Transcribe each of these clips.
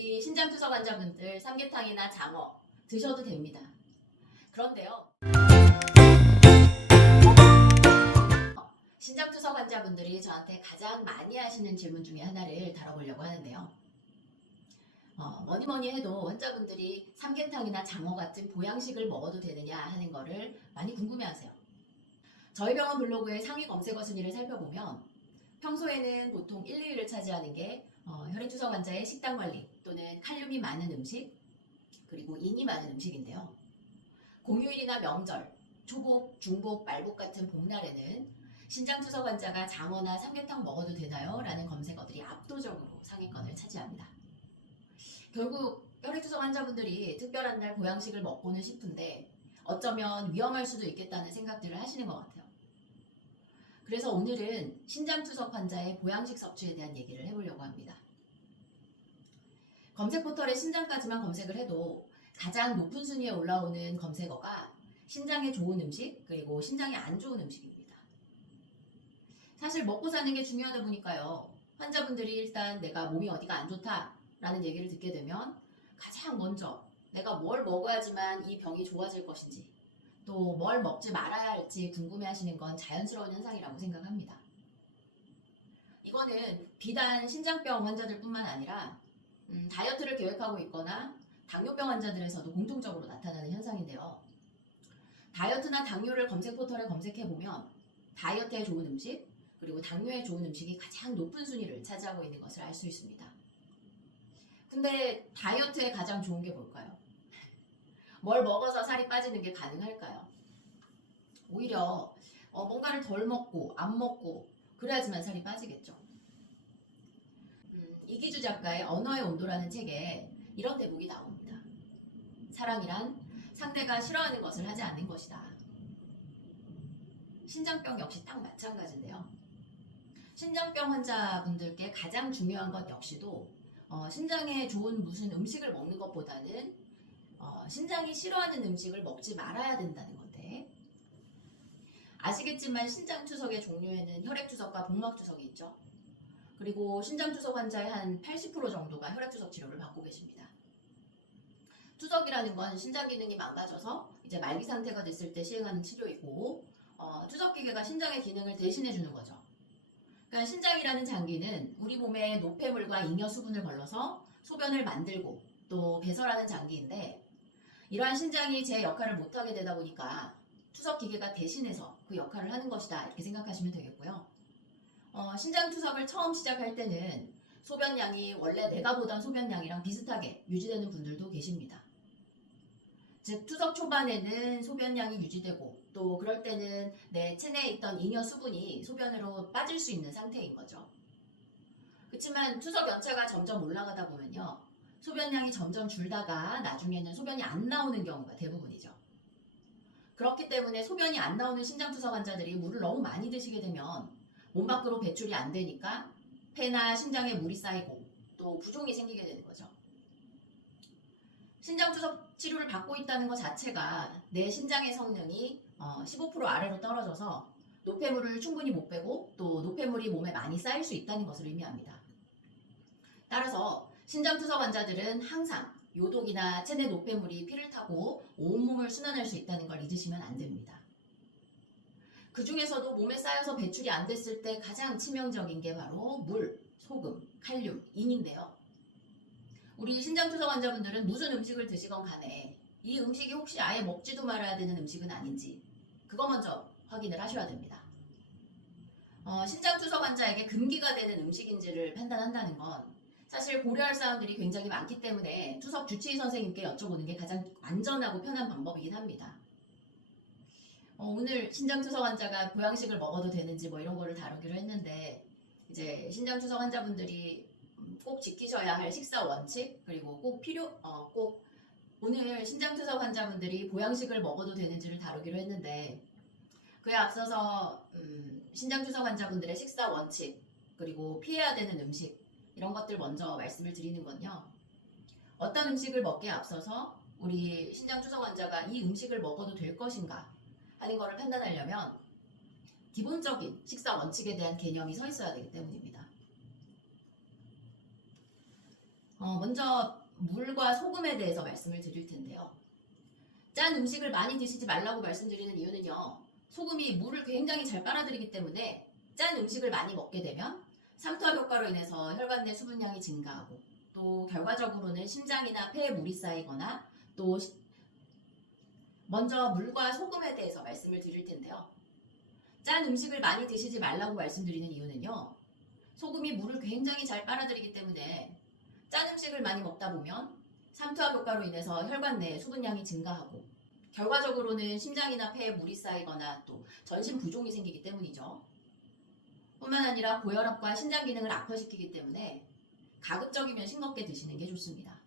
우리 신장투석 환자분들 삼계탕이나 장어 드셔도 됩니다. 그런데요, 신장투석 환자분들이 저한테 가장 많이 하시는 질문 중에 하나를 다뤄보려고 하는데요. 뭐니 해도 환자분들이 삼계탕이나 장어 같은 보양식을 먹어도 되느냐 하는 거를 많이 궁금해하세요. 저희 병원 블로그의 상위 검색어 순위를 살펴보면 평소에는 보통 1, 2위를 차지하는 게 혈액투석 환자의 식단 관리 또는 칼륨이 많은 음식, 그리고 인이 많은 음식인데요. 공휴일이나 명절, 초복, 중복, 말복 같은 복날에는 신장투석 환자가 장어나 삼계탕 먹어도 되나요? 라는 검색어들이 압도적으로 상위권을 차지합니다. 결국 혈액투석 환자분들이 특별한 날 보양식을 먹고는 싶은데 어쩌면 위험할 수도 있겠다는 생각들을 하시는 것 같아요. 그래서 오늘은 신장투석 환자의 보양식 섭취에 대한 얘기를 해보려고 합니다. 검색 포털에 신장까지만 검색을 해도 가장 높은 순위에 올라오는 검색어가 신장에 좋은 음식, 그리고 신장에 안 좋은 음식입니다. 사실 먹고 사는 게 중요하다 보니까요. 환자분들이 일단 내가 몸이 어디가 안 좋다라는 얘기를 듣게 되면 가장 먼저 내가 뭘 먹어야지만 이 병이 좋아질 것인지, 또 뭘 먹지 말아야 할지 궁금해하시는 건 자연스러운 현상이라고 생각합니다. 이거는 비단 신장병 환자들뿐만 아니라 다이어트를 계획하고 있거나 당뇨병 환자들에서도 공통적으로 나타나는 현상인데요. 다이어트나 당뇨를 검색 포털에 검색해보면 다이어트에 좋은 음식, 그리고 당뇨에 좋은 음식이 가장 높은 순위를 차지하고 있는 것을 알 수 있습니다. 근데 다이어트에 가장 좋은 게 뭘까요? 뭘 먹어서 살이 빠지는 게 가능할까요? 오히려 뭔가를 덜 먹고 안 먹고 그래야지만 살이 빠지겠죠. 이기주 작가의 언어의 온도라는 책에 이런 대목이 나옵니다. 사랑이란 상대가 싫어하는 것을 하지 않는 것이다. 신장병 역시 딱 마찬가지인데요. 신장병 환자분들께 가장 중요한 것 역시도 신장에 좋은 무슨 음식을 먹는 것보다는 신장이 싫어하는 음식을 먹지 말아야 된다는 건데, 아시겠지만 신장투석의 종류에는 혈액투석과 복막투석이 있죠. 그리고 신장투석 환자의 한 80% 정도가 혈액투석 치료를 받고 계십니다. 투석이라는 건 신장 기능이 망가져서 이제 말기 상태가 됐을 때 시행하는 치료이고, 투석 기계가 신장의 기능을 대신해 주는 거죠. 그러니까 신장이라는 장기는 우리 몸에 노폐물과 잉여 수분을 걸러서 소변을 만들고 또 배설하는 장기인데, 이러한 신장이 제 역할을 못하게 되다 보니까 투석 기계가 대신해서 그 역할을 하는 것이다, 이렇게 생각하시면 되겠고요. 신장 투석을 처음 시작할 때는 소변량이 원래 내가 보던 소변량이랑 비슷하게 유지되는 분들도 계십니다. 즉 투석 초반에는 소변량이 유지되고 또 그럴 때는 내 체내에 있던 잉여 수분이 소변으로 빠질 수 있는 상태인 거죠. 그렇지만 투석 연차가 점점 올라가다 보면요, 소변량이 점점 줄다가 나중에는 소변이 안 나오는 경우가 대부분이죠. 그렇기 때문에 소변이 안 나오는 신장투석 환자들이 물을 너무 많이 드시게 되면 몸 밖으로 배출이 안 되니까 폐나 심장에 물이 쌓이고 또 부종이 생기게 되는 거죠. 신장투석 치료를 받고 있다는 것 자체가 내 신장의 성능이 15% 아래로 떨어져서 노폐물을 충분히 못 빼고 또 노폐물이 몸에 많이 쌓일 수 있다는 것을 의미합니다. 따라서 신장투석 환자들은 항상 요독이나 체내 노폐물이 피를 타고 온몸을 순환할 수 있다는 걸 잊으시면 안 됩니다. 그 중에서도 몸에 쌓여서 배출이 안 됐을 때 가장 치명적인 게 바로 물, 소금, 칼륨, 인인데요. 우리 신장투석 환자분들은 무슨 음식을 드시건 간에 이 음식이 혹시 아예 먹지도 말아야 되는 음식은 아닌지 그거 먼저 확인을 하셔야 됩니다. 신장투석 환자에게 금기가 되는 음식인지를 판단한다는 건 사실 고려할 사항들이 굉장히 많기 때문에 투석 주치의 선생님께 여쭤보는 게 가장 안전하고 편한 방법이긴 합니다. 오늘 신장투석 환자가 보양식을 먹어도 되는지 이런 거를 다루기로 했는데, 이제 신장투석 환자분들이 꼭 지키셔야 할 식사 원칙, 그리고 꼭 오늘 신장투석 환자분들이 보양식을 먹어도 되는지를 다루기로 했는데, 그에 앞서서 신장투석 환자분들의 식사 원칙, 그리고 피해야 되는 음식, 이런 것들 먼저 말씀을 드리는 건요, 어떤 음식을 먹기에 앞서서 우리 신장투석 환자가 이 음식을 먹어도 될 것인가 하는 것을 판단하려면 기본적인 식사 원칙에 대한 개념이 서 있어야 되기 때문입니다. 먼저 물과 소금에 대해서 말씀을 드릴 텐데요. 짠 음식을 많이 드시지 말라고 말씀드리는 이유는요. 소금이 물을 굉장히 잘 빨아들이기 때문에 짠 음식을 많이 먹게 되면 삼투압 효과로 인해서 혈관 내 수분량이 증가하고 또 결과적으로는 심장이나 폐에 물이 쌓이거나 또 먼저 물과 소금에 대해서 말씀을 드릴 텐데요. 짠 음식을 많이 드시지 말라고 말씀드리는 이유는요. 소금이 물을 굉장히 잘 빨아들이기 때문에 짠 음식을 많이 먹다 보면 삼투압 효과로 인해서 혈관 내 수분량이 증가하고 결과적으로는 심장이나 폐에 물이 쌓이거나 또 전신 부종이 생기기 때문이죠. 뿐만 아니라 고혈압과 신장 기능을 악화시키기 때문에 가급적이면 싱겁게 드시는 게 좋습니다.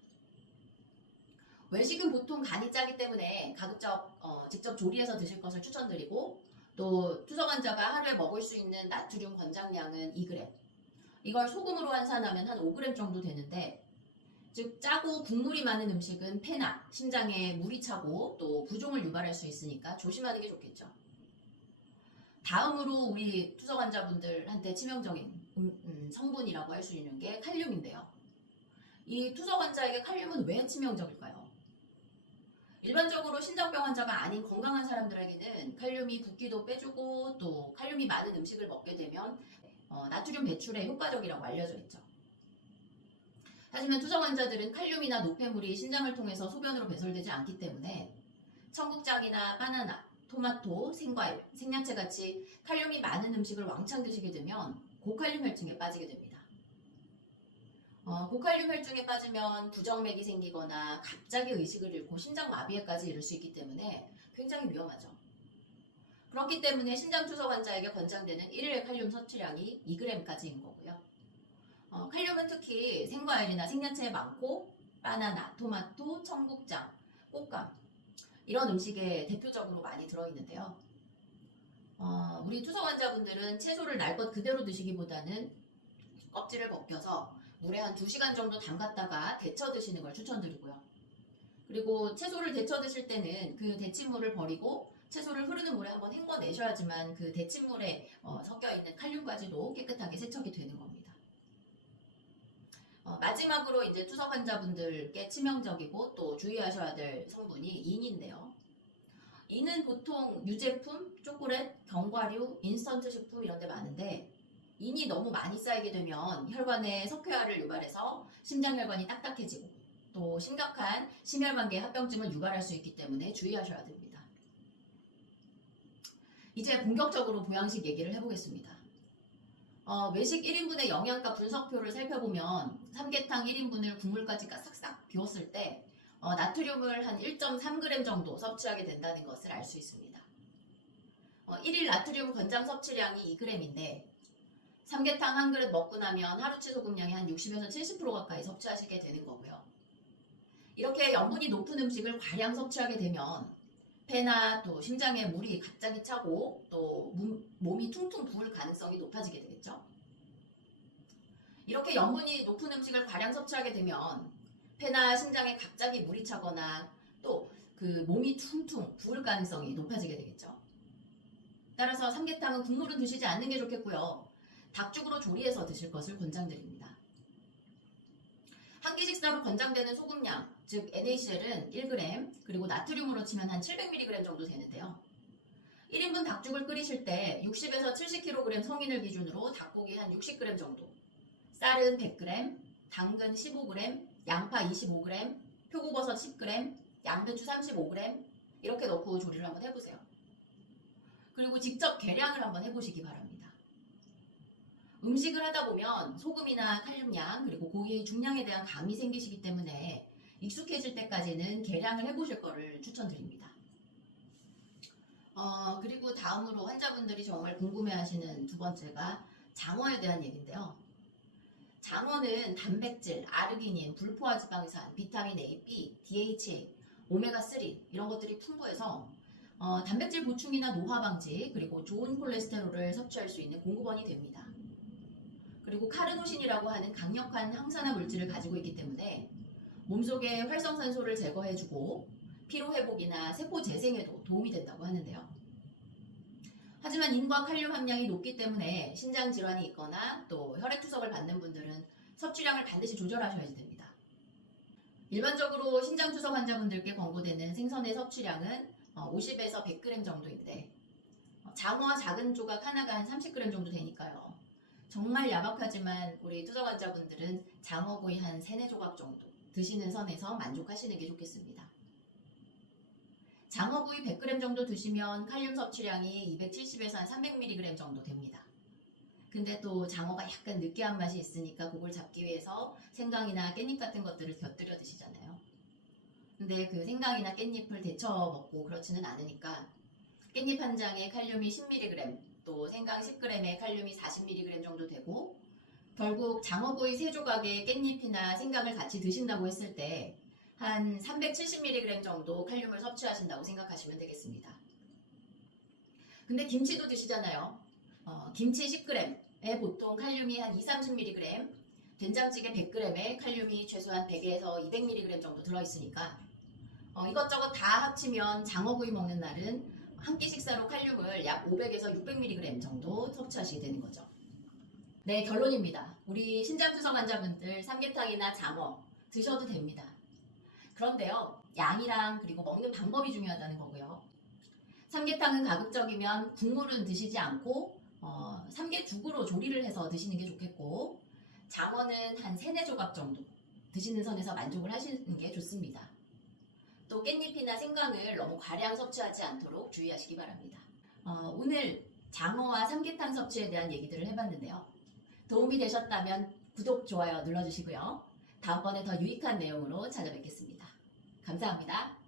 외식은 보통 간이 짜기 때문에 가급적 직접 조리해서 드실 것을 추천드리고 또 투석 환자가 하루에 먹을 수 있는 나트륨 권장량은 2g, 이걸 소금으로 환산하면 한 5g 정도 되는데 즉 짜고 국물이 많은 음식은 폐나 심장에 물이 차고 또 부종을 유발할 수 있으니까 조심하는 게 좋겠죠. 다음으로 우리 투석 환자분들한테 치명적인 성분이라고 할 수 있는 게 칼륨인데요. 이 투석 환자에게 칼륨은 왜 치명적일까요? 일반적으로 신장병 환자가 아닌 건강한 사람들에게는 칼륨이 붓기도 빼주고 또 칼륨이 많은 음식을 먹게 되면 나트륨 배출에 효과적이라고 알려져 있죠. 하지만 투석 환자들은 칼륨이나 노폐물이 신장을 통해서 소변으로 배설되지 않기 때문에 청국장이나 바나나, 토마토, 생과일, 생야채 같이 칼륨이 많은 음식을 왕창 드시게 되면 고칼륨 혈증에 빠지게 됩니다. 고칼륨 혈증에 빠지면 부정맥이 생기거나 갑자기 의식을 잃고 심장마비에까지 이를 수 있기 때문에 굉장히 위험하죠. 그렇기 때문에 신장투석 환자에게 권장되는 1일 칼륨 섭취량이 2g까지인 거고요. 칼륨은 특히 생과일이나 생야채에 많고 바나나, 토마토, 청국장, 꽃감 이런 음식에 대표적으로 많이 들어있는데요. 우리 투석 환자분들은 채소를 날 것 그대로 드시기보다는 껍질을 벗겨서 물에 한 2시간 정도 담갔다가 데쳐 드시는 걸 추천드리고요. 그리고 채소를 데쳐 드실 때는 그 데친물을 버리고 채소를 흐르는 물에 한번 헹궈내셔야지만 그 데친물에 섞여있는 칼륨까지도 깨끗하게 세척이 되는 겁니다. 마지막으로 이제 투석 환자분들께 치명적이고 또 주의하셔야 될 성분이 인인데요. 인은 보통 유제품, 초콜릿, 견과류, 인스턴트 식품 이런 데 많은데 인이 너무 많이 쌓이게 되면 혈관에 석회화를 유발해서 심장혈관이 딱딱해지고 또 심각한 심혈관계 합병증을 유발할 수 있기 때문에 주의하셔야 됩니다. 이제 본격적으로 보양식 얘기를 해보겠습니다. 외식 1인분의 영양가 분석표를 살펴보면 삼계탕 1인분을 국물까지 싹싹 비웠을 때 나트륨을 한 1.3g 정도 섭취하게 된다는 것을 알 수 있습니다. 1일 나트륨 권장 섭취량이 2g인데 삼계탕 한 그릇 먹고 나면 하루치 소금량이 한 60에서 70% 가까이 섭취하시게 되는 거고요. 이렇게 염분이 높은 음식을 과량 섭취하게 되면 폐나 또 심장에 물이 갑자기 차고 또 몸이 퉁퉁 부을 가능성이 높아지게 되겠죠. 이렇게 염분이 높은 음식을 과량 섭취하게 되면 폐나 심장에 갑자기 물이 차거나 또 그 몸이 퉁퉁 부을 가능성이 높아지게 되겠죠. 따라서 삼계탕은 국물은 드시지 않는 게 좋겠고요. 닭죽으로 조리해서 드실 것을 권장드립니다. 한 끼 식사로 권장되는 소금량, 즉 NaCl은 1g, 그리고 나트륨으로 치면 한 700mg 정도 되는데요. 1인분 닭죽을 끓이실 때 60에서 70kg 성인을 기준으로 닭고기 한 60g 정도, 쌀은 100g, 당근 15g, 양파 25g, 표고버섯 10g, 양배추 35g 이렇게 넣고 조리를 한번 해보세요. 그리고 직접 계량을 한번 해보시기 바랍니다. 음식을 하다 보면 소금이나 칼륨량 그리고 고기의 중량에 대한 감이 생기시기 때문에 익숙해질 때까지는 계량을 해보실 거를 추천드립니다. 그리고 다음으로 환자분들이 정말 궁금해하시는 두 번째가 장어에 대한 얘기인데요. 장어는 단백질, 아르기닌, 불포화지방산, 비타민 A, B, DHA, 오메가3 이런 것들이 풍부해서 단백질 보충이나 노화 방지 그리고 좋은 콜레스테롤을 섭취할 수 있는 공급원이 됩니다. 그리고 카르노신이라고 하는 강력한 항산화 물질을 가지고 있기 때문에 몸속의 활성산소를 제거해주고 피로회복이나 세포 재생에도 도움이 된다고 하는데요. 하지만 인과 칼륨 함량이 높기 때문에 신장 질환이 있거나 또 혈액투석을 받는 분들은 섭취량을 반드시 조절하셔야 됩니다. 일반적으로 신장투석 환자분들께 권고되는 생선의 섭취량은 50에서 100g 정도인데 장어 작은 조각 하나가 한 30g 정도 되니까요. 정말 야박하지만 우리 투석 환자분들은 장어 거의 한 3, 4조각 정도 드시는 선에서 만족하시는 게 좋겠습니다. 장어구이 100g 정도 드시면 칼륨 섭취량이 270에서 한 300mg 정도 됩니다. 근데 또 장어가 약간 느끼한 맛이 있으니까 그걸 잡기 위해서 생강이나 깻잎 같은 것들을 곁들여 드시잖아요. 근데 그 생강이나 깻잎을 데쳐 먹고 그렇지는 않으니까 깻잎 한 장에 칼륨이 10mg, 또 생강 10g에 칼륨이 40mg 정도 되고 결국 장어구이 3조각에 깻잎이나 생강을 같이 드신다고 했을 때 한 370mg 정도 칼륨을 섭취하신다고 생각하시면 되겠습니다. 근데 김치도 드시잖아요. 김치 10g에 보통 칼륨이 한 2-30mg, 된장찌개 100g에 칼륨이 최소한 100에서 200mg 정도 들어있으니까 이것저것 다 합치면 장어구이 먹는 날은 한 끼 식사로 칼륨을 약 500에서 600mg 정도 섭취하시게 되는 거죠. 네, 결론입니다. 우리 신장투석 환자분들 삼계탕이나 장어 드셔도 됩니다. 그런데요, 양이랑 그리고 먹는 방법이 중요하다는 거고요. 삼계탕은 가급적이면 국물은 드시지 않고 삼계죽으로 조리를 해서 드시는 게 좋겠고, 장어는 한 3, 4조각 정도 드시는 선에서 만족을 하시는 게 좋습니다. 또 깻잎이나 생강을 너무 과량 섭취하지 않도록 주의하시기 바랍니다. 오늘 장어와 삼계탕 섭취에 대한 얘기들을 해봤는데요. 도움이 되셨다면 구독, 좋아요 눌러주시고요. 다음번에 더 유익한 내용으로 찾아뵙겠습니다. 감사합니다.